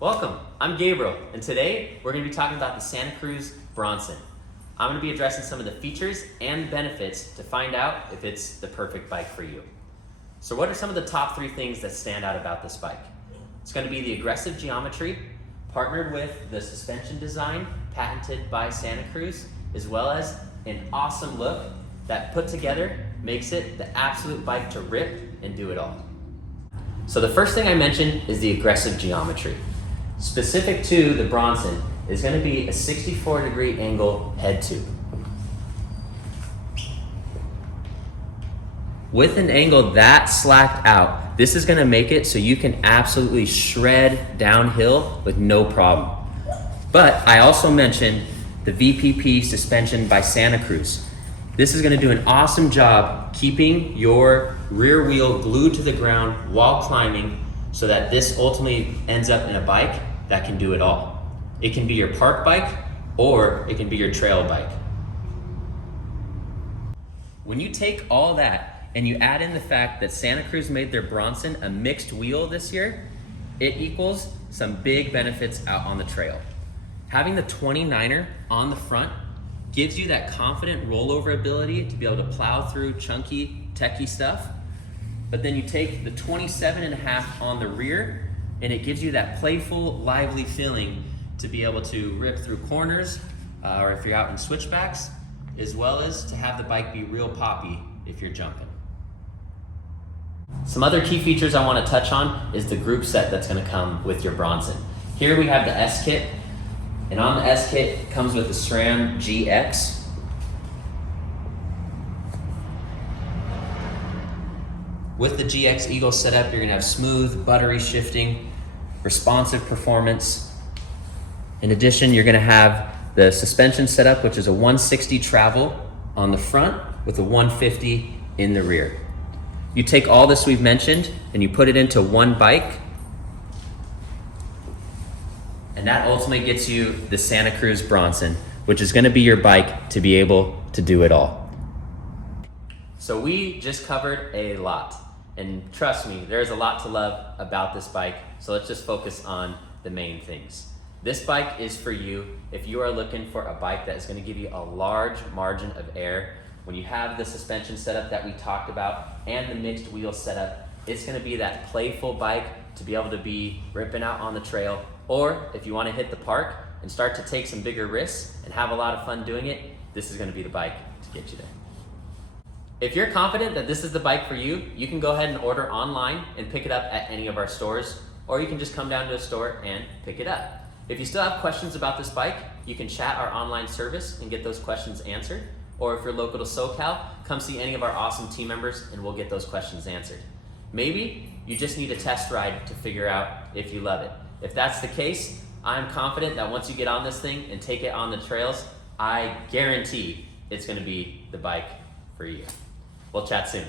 Welcome, I'm Gabriel, and today we're going to be talking about the Santa Cruz Bronson. I'm going to be addressing some of the features and benefits to find out if it's the perfect bike for you. So what are some of the top 3 things that stand out about this bike? It's going to be the aggressive geometry, partnered with the suspension design patented by Santa Cruz, as well as an awesome look that put together makes it the absolute bike to rip and do it all. So the first thing I mentioned is the aggressive geometry. Specific to the Bronson is going to be a 64-degree angle head tube. With an angle that slacked out, this is going to make it so you can absolutely shred downhill with no problem. But I also mentioned the VPP suspension by Santa Cruz. This is going to do an awesome job keeping your rear wheel glued to the ground while climbing, so that this ultimately ends up in a bike that can do it all. It can be your park bike or it can be your trail bike. When you take all that and you add in the fact that Santa Cruz made their Bronson a mixed wheel this year, it equals some big benefits out on the trail. Having the 29er on the front gives you that confident rollover ability to be able to plow through chunky, techie stuff. But then you take the 27.5 on the rear, and it gives you that playful, lively feeling to be able to rip through corners, or if you're out in switchbacks, as well as to have the bike be real poppy if you're jumping. Some other key features I want to touch on is the group set that's going to come with your Bronson. Here we have the S kit, and on the S kit it comes with the SRAM GX. With the GX Eagle setup, you're gonna have smooth, buttery shifting, responsive performance. In addition, you're gonna have the suspension setup, which is a 160 travel on the front with a 150 in the rear. You take all this we've mentioned and you put it into one bike, and that ultimately gets you the Santa Cruz Bronson, which is gonna be your bike to be able to do it all. So we just covered a lot. And trust me, there's a lot to love about this bike, so let's just focus on the main things. This bike is for you if you are looking for a bike that is going to give you a large margin of air. When you have the suspension setup that we talked about and the mixed wheel setup, it's going to be that playful bike to be able to be ripping out on the trail, or if you want to hit the park and start to take some bigger risks and have a lot of fun doing it, this is going to be the bike to get you there. If you're confident that this is the bike for you, you can go ahead and order online and pick it up at any of our stores, or you can just come down to a store and pick it up. If you still have questions about this bike, you can chat our online service and get those questions answered. Or if you're local to SoCal, come see any of our awesome team members and we'll get those questions answered. Maybe you just need a test ride to figure out if you love it. If that's the case, I'm confident that once you get on this thing and take it on the trails, I guarantee it's gonna be the bike for you. We'll chat soon.